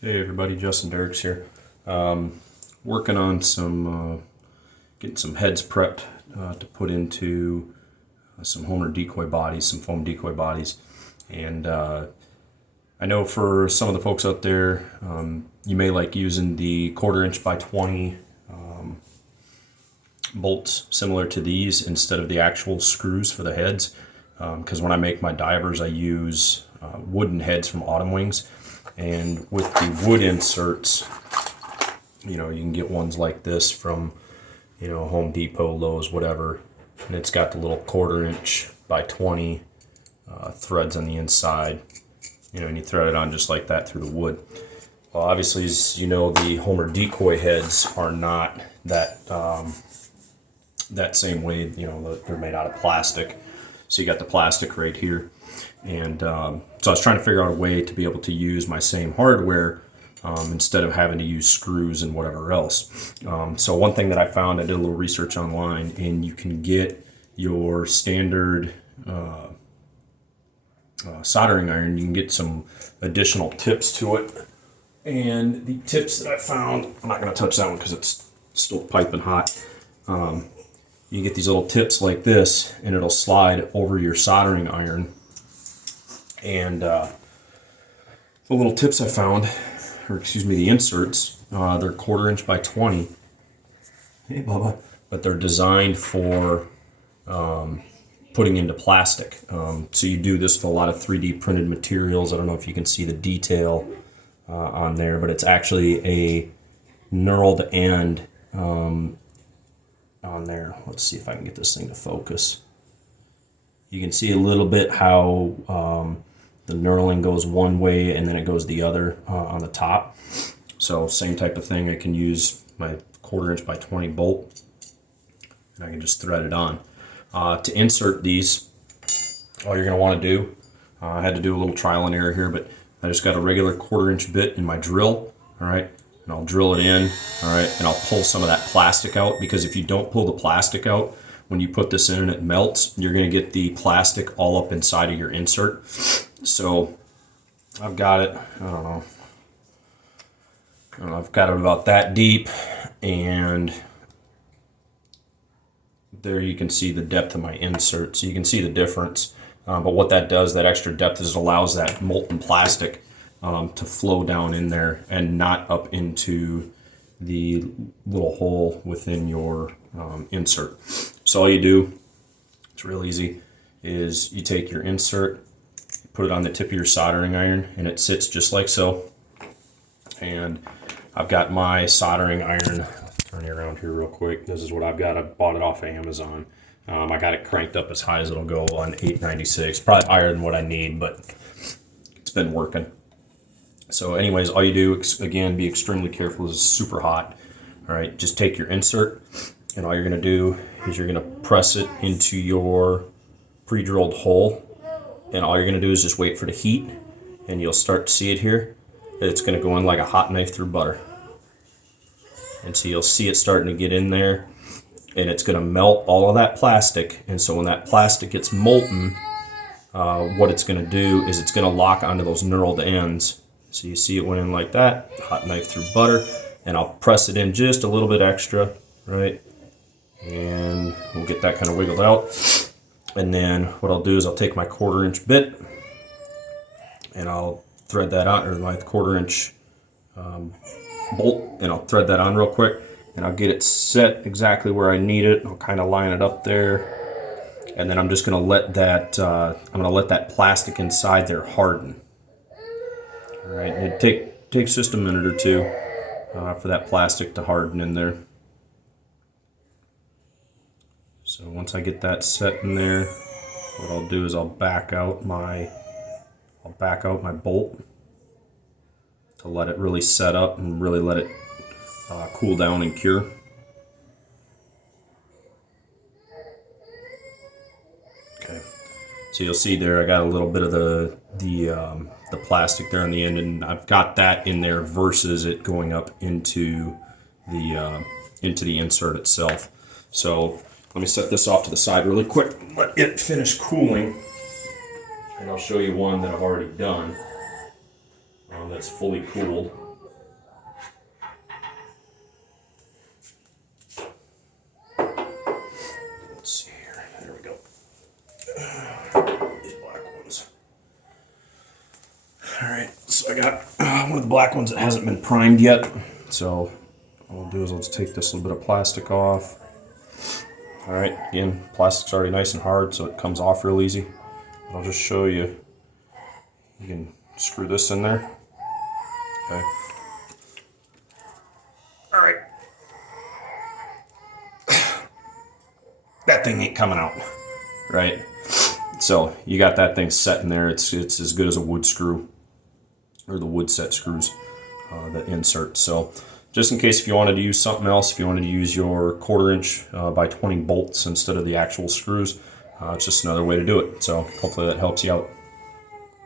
Hey everybody, Justin Derricks here. Working on some, getting some heads prepped to put into some Homer decoy bodies, some foam decoy bodies. And I know for some of the folks out there, you may like using the 1/4 inch by 20 bolts similar to these instead of the actual screws for the heads. Because when I make my divers, I use wooden heads from Autumn Wings. And with the wood inserts, you can get ones like this from, Home Depot, Lowe's, whatever. And it's got the little 1/4 inch by 20 threads on the inside, and you thread it on just like that through the wood. Well, obviously, as you know, the Homer Decoy heads are not that same way. They're made out of plastic. So you got the plastic right here. And so I was trying to figure out a way to be able to use my same hardware instead of having to use screws and whatever else. So one thing that I found, I did a little research online, and you can get your standard soldering iron. You can get some additional tips to it. And the tips that I found, I'm not going to touch that one because it's still piping hot. You get these little tips like this, and it'll slide over your soldering iron. And the little tips I found, or excuse me, the inserts, they're 1/4 inch by 20. Hey, Bubba. But they're designed for putting into plastic. So you do this with a lot of 3D printed materials. I don't know if you can see the detail on there, but it's actually a knurled end on there. Let's see if I can get this thing to focus. You can see a little bit how the knurling goes one way and then it goes the other on the top. So same type of thing. I can use my 1/4 inch by 20 bolt, and I can just thread it on. To insert these, all you're going to want to do, I had to do a little trial and error here, but I just got a regular 1/4 inch bit in my drill, all right, and I'll drill it in, all right, and I'll pull some of that plastic out, because if you don't pull the plastic out, when you put this in and it melts, you're going to get the plastic all up inside of your insert. So I've got it, I don't know, I've got it about that deep, and there you can see the depth of my insert, so you can see the difference. But what that does, that extra depth, is it allows that molten plastic to flow down in there and not up into the little hole within your insert. So all you do, it's real easy, is you take your insert, put it on the tip of your soldering iron, and it sits just like so. And I've got my soldering iron, turn it around here real quick. This is what I've got. I bought it off of Amazon. I got it cranked up as high as it'll go on 896. Probably higher than what I need, but it's been working. So anyways, all you do, again, be extremely careful. It's super hot. All right, just take your insert, and all you're going to do is you're going to press it into your pre-drilled hole. And all you're going to do is just wait for the heat, and you'll start to see it here. It's going to go in like a hot knife through butter. And so you'll see it starting to get in there, and it's going to melt all of that plastic. And so when that plastic gets molten, what it's going to do is it's going to lock onto those knurled ends. So you see it went in like that, hot knife through butter, and I'll press it in just a little bit extra, right? And we'll get that kind of wiggled out. And then what I'll do is I'll take my 1/4 inch bit, and I'll thread that on, or my 1/4 inch bolt, and I'll thread that on real quick, and I'll get it set exactly where I need it. I'll kind of line it up there, and then I'm just going to let that plastic inside there harden. All right, it takes just a minute or two for that plastic to harden in there. So once I get that set in there, what I'll do is I'll back out my bolt to let it really set up and really let it cool down and cure. Okay, so you'll see there I got a little bit of the plastic there on the end, and I've got that in there versus it going up into the insert itself. So let me set this off to the side really quick, let it finish cooling, and I'll show you one that I've already done that's fully cooled. All right, so I got one of the black ones that hasn't been primed yet. So what I'll do is I'll just take this little bit of plastic off. All right, again, plastic's already nice and hard, so it comes off real easy. I'll just show you. You can screw this in there. Okay. All right. That thing ain't coming out, right? So you got that thing set in there. It's as good as a wood screw, or the wood set screws that insert. So just in case if you wanted to use something else, if you wanted to use your 1/4 inch by 20 bolts instead of the actual screws, it's just another way to do it. So hopefully that helps you out.